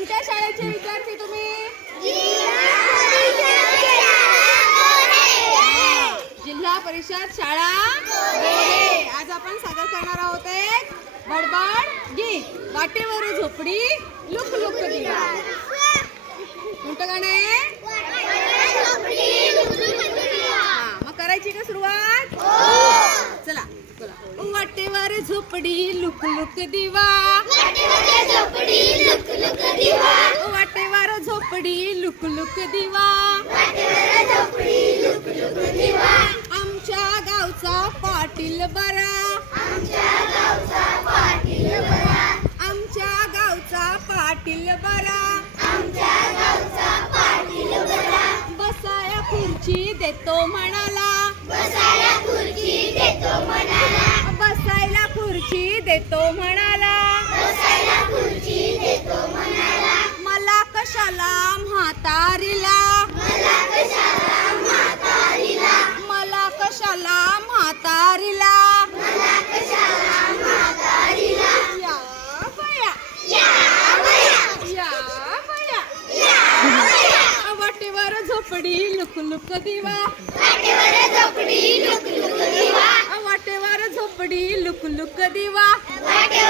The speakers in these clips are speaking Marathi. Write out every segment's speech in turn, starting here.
कोणत्या शाळेचे विद्यार्थी तुम्ही? जिल्हा परिषद शाळा. आज आपण सादर करणार आहोत एक बडबड गीत. वाटेवर झोपडी लुक लुक दिवा कोणतं गाणं आहे. हा, मग करायची का सुरुवात? चला चला. वाटेवर झोपडी लुक लुक दिवा. झोपडी लुक लुक दिवा. आमच्या गावचा पाटील बरा. आमच्या गावचा पाटील बरा. बसाया खुर्ची देतो म्हणाला. बसायला खुर्ची देतो म्हणाला. बया वाटेवर झोपडी लुक लुक दिवा. वाटेवर झोपडी लुक लुक दिवा. आमच्या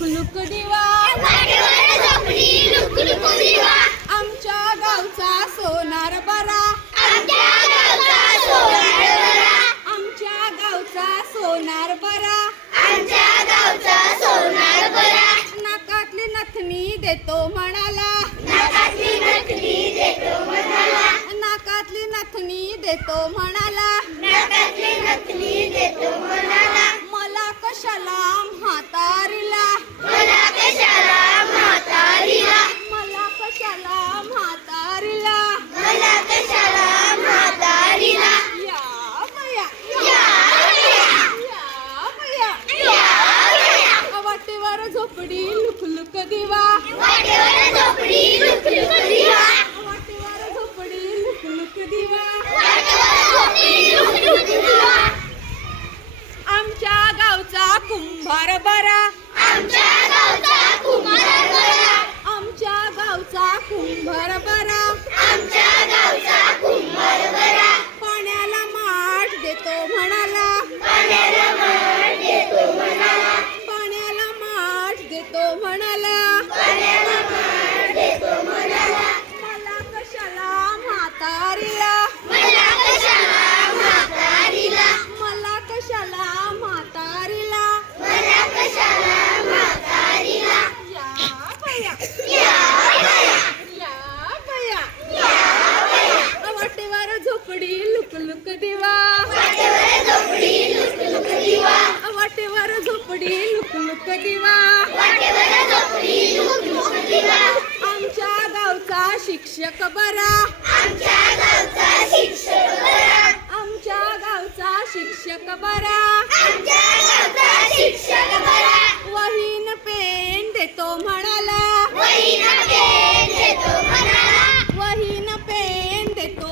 झोपडी लुक लुक दिवा आमच्या गावचा सोनार बरा. कुंभार बरा आमच्या गावचा कुंभार बरा पाण्याला झोपडी लुक लुक दिवा. वाटेवर झोपडी लुक लुक दिवा. आमच्या गावचा शिक्षक बरा. आमच्या गावचा शिक्षक बरा. वहीन पेन देतो म्हणाला. वहीन पेन देतो म्हणाला.